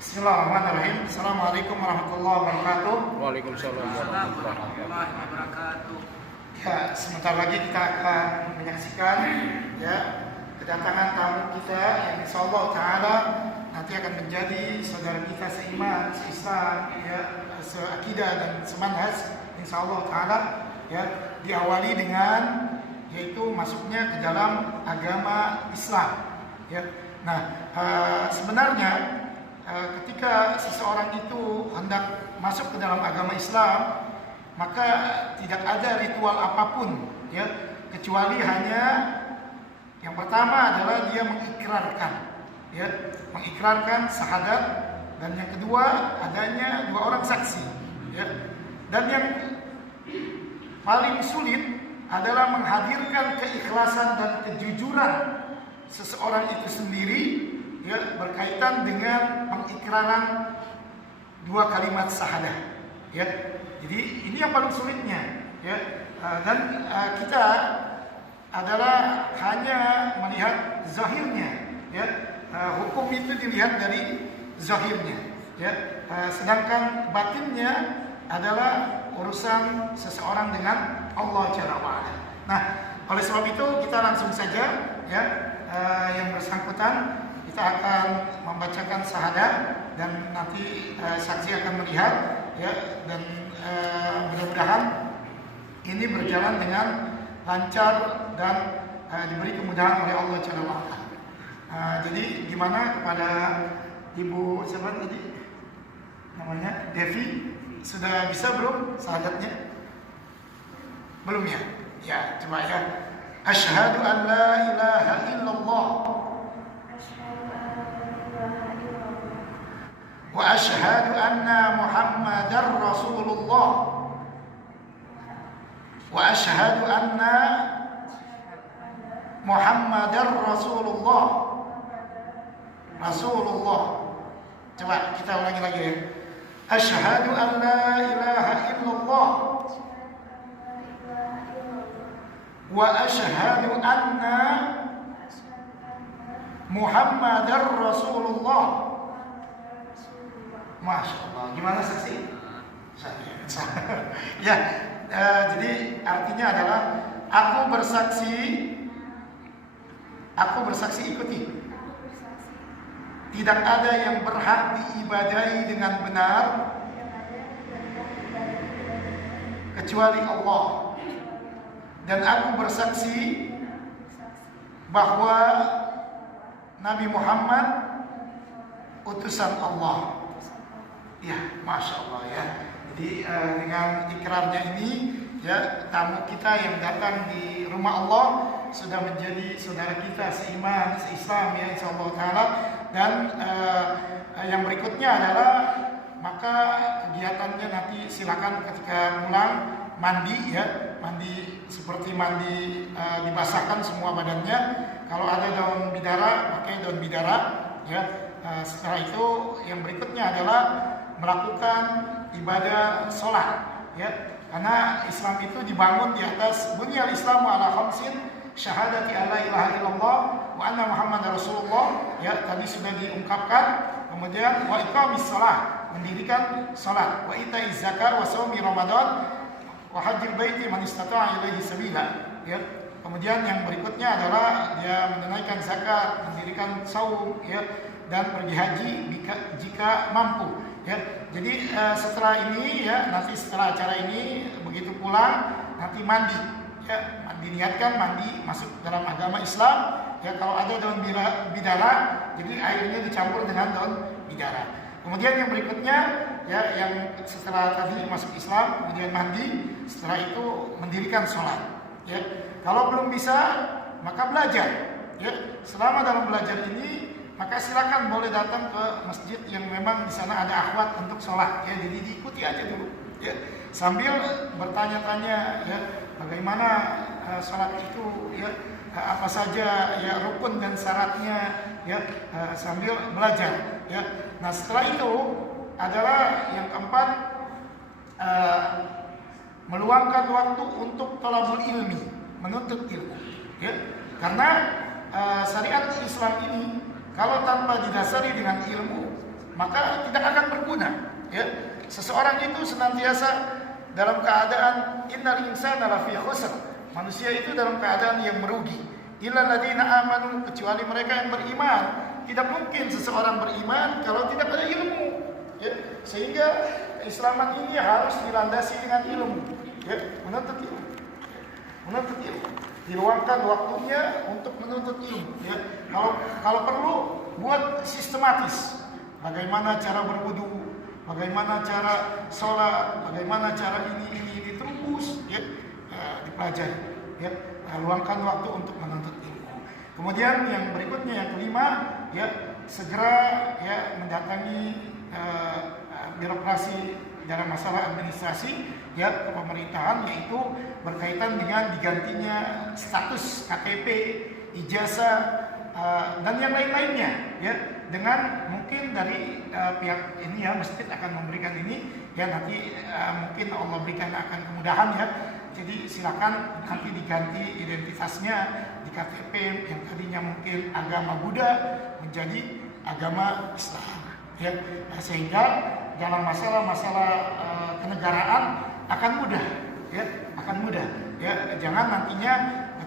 Bismillahirrahmanirrahim. Assalamualaikum warahmatullahi wabarakatuh. Waalaikumsalam warahmatullahi wabarakatuh. Ya, sebentar lagi kita akan menyaksikan ya kedatangan tamu kita yang insyaallah taala nanti akan menjadi saudara kita seiman, seislam, ya, seakidah dan semanhaj insyaallah taala ya, diawali dengan yaitu masuknya ke dalam agama Islam ya. Nah, sebenarnya ketika seseorang itu hendak masuk ke dalam agama Islam, maka tidak ada ritual apapun ya, kecuali hanya yang pertama adalah dia mengikrarkan ya, mengikrarkan syahadat, dan yang kedua adanya dua orang saksi ya. Dan yang paling sulit adalah menghadirkan keikhlasan dan kejujuran seseorang itu sendiri ya, berkaitan dengan pengikraran dua kalimat syahadah ya. Jadi ini yang paling sulitnya ya. Dan kita adalah hanya melihat zahirnya ya. Hukum itu dilihat dari zahirnya ya. Sedangkan batinnya adalah urusan seseorang dengan Allah Jalla wa'ala. Nah, oleh sebab itu kita langsung saja ya, yang bersangkutan kita akan membacakan syahadat dan nanti saksi akan melihat ya, dan mudah-mudahan ini berjalan dengan lancar dan diberi kemudahan oleh Allah Jalla wa'ala. Jadi gimana kepada Ibu siapa tadi namanya, Devi, sudah bisa belum syahadatnya? Belum ya? Ya, coba ya. Asyhadu an la ilaha illallah wa asyhadu anna Muhammadar Rasulullah wa asyhadu anna Muhammadar Rasulullah. Coba kita ulangi lagi ya. Asyhadu an la ilaha illallah wa asyhadu anna Muhammadar Rasulullah. Masya Allah, gimana saksi? Ya, jadi artinya adalah aku bersaksi ikuti. Tidak ada yang berhak diibadahi dengan benar kecuali Allah. Dan aku bersaksi bahwa Nabi Muhammad utusan Allah. Ya, Masya Allah ya. Jadi dengan ikrarnya ini ya, tamu kita yang datang di rumah Allah sudah menjadi saudara kita seiman, seislam ya, insyaallah taala. Dan yang berikutnya adalah maka kegiatannya nanti silakan ketika pulang mandi ya, mandi seperti mandi dibasahkan semua badannya. Kalau ada daun bidara pakai daun bidara ya. Setelah itu yang berikutnya adalah melakukan ibadah sholat ya, karena Islam itu dibangun di atas bunyal Islamu ala khamsin syahadati alla ilaha illallah wa anna Muhammadar Rasulullah ya, tadi sudah diungkapkan. Kemudian wa iqamis shalah, mendirikan salat, wa itaiz zakat, wa shaumi ramadan, wa hajjil baiti man istata'a ilaihi sabila ya. Kemudian yang berikutnya adalah dia menunaikan zakat, mendirikan saum ya, dan pergi haji jika mampu ya. Jadi setelah ini ya, nanti setelah acara ini begitu pulang nanti mandi ya, diniatkan mandi masuk dalam agama Islam ya. Kalau ada daun bidara, jadi airnya dicampur dengan daun bidara. Kemudian yang berikutnya ya, yang setelah tadi masuk Islam kemudian mandi, setelah itu mendirikan sholat ya. Kalau belum bisa maka belajar ya. Selama dalam belajar ini maka silakan boleh datang ke masjid yang memang di sana ada akhwat untuk sholat ya. Jadi diikuti aja dulu ya, sambil bertanya-tanya ya, bagaimana sholat itu ya, apa saja ya rukun dan syaratnya ya, sambil belajar ya. Nah setelah itu adalah yang keempat, meluangkan waktu untuk talabul ilmi, menuntut ilmu ya. Karena syariat Islam ini kalau tanpa didasari dengan ilmu maka tidak akan berguna. Ya, seseorang itu senantiasa dalam keadaan innal insana lafi khusr. Manusia itu dalam keadaan yang merugi. Illal ladzina amanu, kecuali mereka yang beriman. Tidak mungkin seseorang beriman kalau tidak ada ilmu. Ya, sehingga keislaman ini harus dilandasi dengan ilmu. Ya, menuntut ilmu. Menuntut ilmu. Diluangkan waktunya untuk menuntut ilmu. Ya, kalau perlu buat sistematis. Bagaimana cara berwudu, bagaimana cara sholat, bagaimana cara ini terus ya, dipelajari. Ya, luangkan waktu untuk menuntut ilmu. Kemudian yang berikutnya yang kelima, ya segera ya mendatangi birokrasi dalam masalah administrasi ya kepemerintahan, yaitu berkaitan dengan digantinya status KTP, ijazah dan yang lain-lainnya ya, dengan mungkin dari pihak ini ya masjid akan memberikan ini ya, nanti mungkin Allah berikan akan kemudahan ya. Jadi silakan nanti diganti identitasnya di KTP yang tadinya mungkin agama Buddha menjadi agama Islam ya. Nah, sehingga dalam masalah-masalah kenegaraan akan mudah ya, akan mudah ya. Jangan nantinya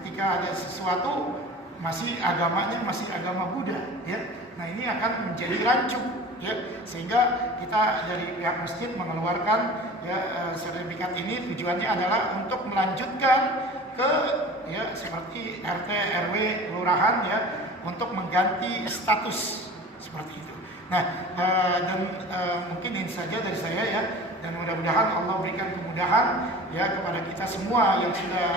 ketika ada sesuatu masih agamanya masih agama Buddha ya. Nah, ini akan menjadi rancu ya, sehingga kita dari pihak masjid mengeluarkan ya sertifikat ini tujuannya adalah untuk melanjutkan ke ya seperti RT RW kelurahan ya, untuk mengganti status seperti itu. Nah, dan mungkin ini saja dari saya ya, dan mudah-mudahan Allah berikan kemudahan ya kepada kita semua yang sudah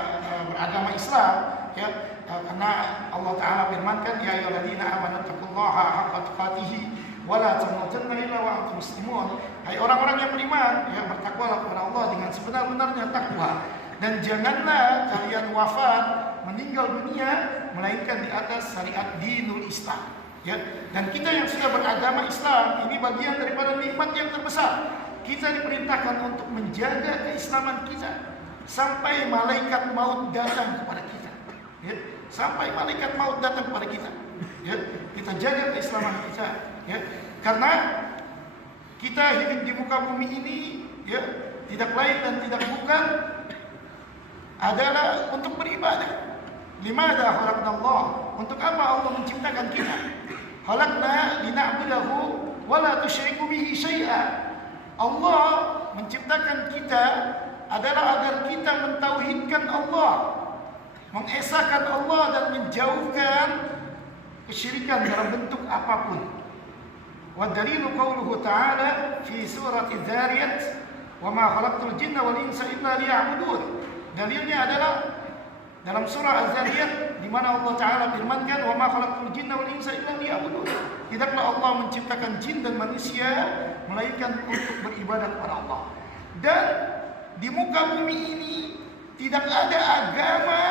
beragama Islam ya, karena Allah Ta'ala firmankan ya ayyuhalladzina amanu taqullaha haqqa tuqatih wa la tamutunna illa wa antum muslimun. Hai orang-orang yang beriman, ya bertakwalah kepada Allah dengan sebenar-benarnya takwa, dan janganlah kalian wafat meninggal dunia melainkan di atas syariat dinul Islam. Ya, dan kita yang sudah beragama Islam ini bagian daripada nikmat yang terbesar. Kita diperintahkan untuk menjaga keislaman kita sampai malaikat maut datang kepada kita. Ya, sampai malaikat maut datang kepada kita. Ya, kita jaga keislaman kita. Ya, karena kita hidup di muka bumi ini, ya, tidak lain dan tidak bukan adalah untuk beribadah. Limadha khalaqnallah? Untuk apa Allah menciptakan kita? Khalaqna lina'budahu wa la tusyriku bihi syai'a. Allah menciptakan kita adalah agar kita mentauhidkan Allah, mengesahkan Allah dan menjauhkan kesyirikan dalam bentuk apapun. Wa dalilu qauluhu ta'ala fi surati Dzariyat, "Wa ma khalaqtul jinna wal insa illa liya'budun." Dalilnya adalah dalam surah Az-Zariyat, di mana Allah Ta'ala firmankan, "Wa ma khalaqtul jinna wal insa illa liya'budun." Tidaklah Allah menciptakan jin dan manusia melainkan untuk beribadah kepada Allah. Dan di muka bumi ini tidak ada agama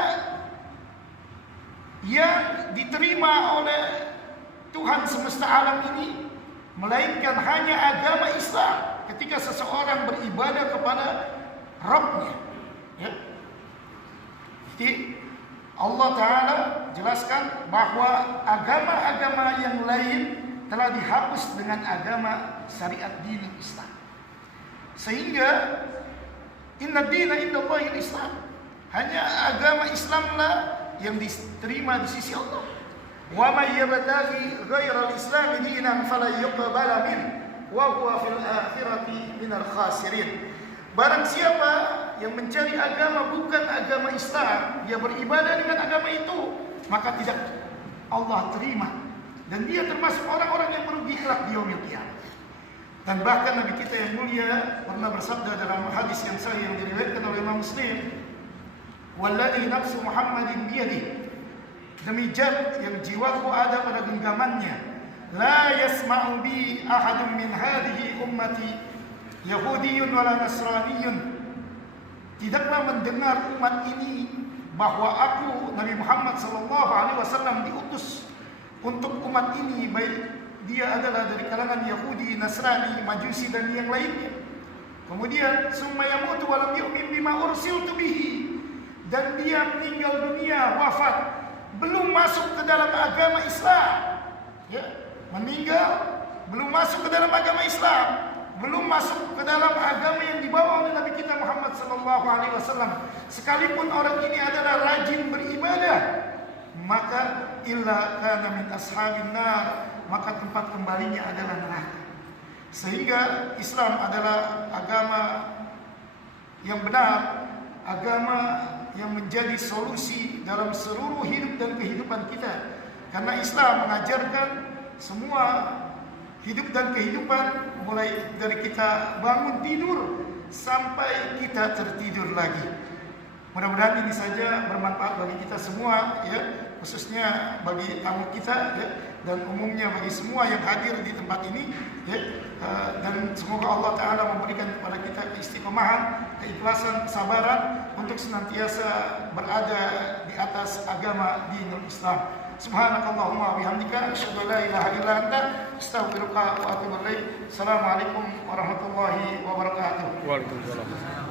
yang diterima oleh Tuhan semesta alam ini melainkan hanya agama Islam. Ketika seseorang beribadah kepada Rabbnya, ya. Jadi Allah Ta'ala jelaskan bahwa agama-agama yang lain telah dihapus dengan agama syariat dinul Islam. Sehingga inna dina indallahi Islam, hanya agama Islamlah yang diterima di sisi Allah. Wa may yabtaghi ghairal Islam dinan fala yuqbala min wa huwa fil akhirati minal khasirin. Barang siapa yang mencari agama bukan agama Islam, dia beribadah dengan agama itu, maka tidak Allah terima, dan dia termasuk orang-orang yang merugi kelak di yaumil qiyamah. Dan bahkan Nabi kita yang mulia pernah bersabda dalam hadis yang sahih yang diriwayatkan oleh Imam Muslim, "Walladzi nafsu Muhammadin biyadihi," demi zat yang jiwaku ada pada genggamannya, "La yasma'u bi ahadun min hadhihi ummati Yahudiyun wala Nasraniyun." Tidaklah mendengar umat ini bahwa aku Nabi Muhammad SAW diutus untuk umat ini, baik dia adalah dari kalangan Yahudi, Nasrani, Majusi dan yang lainnya. Kemudian summa yamutu wa lam yu'min bima ursiltu bihi, dan dia meninggal dunia, wafat, belum masuk ke dalam agama Islam. Ya, meninggal belum masuk ke dalam agama Islam, belum masuk ke dalam agama yang dibawa oleh Nabi kita Muhammad sallallahu alaihi wasallam, sekalipun orang ini adalah rajin beribadah, maka illa kana min ashabin nar, maka tempat kembalinya adalah neraka. Sehingga Islam adalah agama yang benar, agama yang menjadi solusi dalam seluruh hidup dan kehidupan kita. Karena Islam mengajarkan semua hidup dan kehidupan, mulai dari kita bangun tidur sampai kita tertidur lagi. Mudah-mudahan ini saja bermanfaat bagi kita semua, ya, khususnya bagi tamu kita, ya, dan umumnya bagi semua yang hadir di tempat ini, ya. Dan semoga Allah Ta'ala memberikan kepada kita keistiqomahan, keikhlasan, kesabaran untuk senantiasa berada di atas agama dinul Islam. Subhanakallahumma bihamdika asyhadu an la ilaha illa anta astaghfiruka wa atubu ilaik. Assalamualaikum warahmatullahi wabarakatuh. Waalaikumsalam.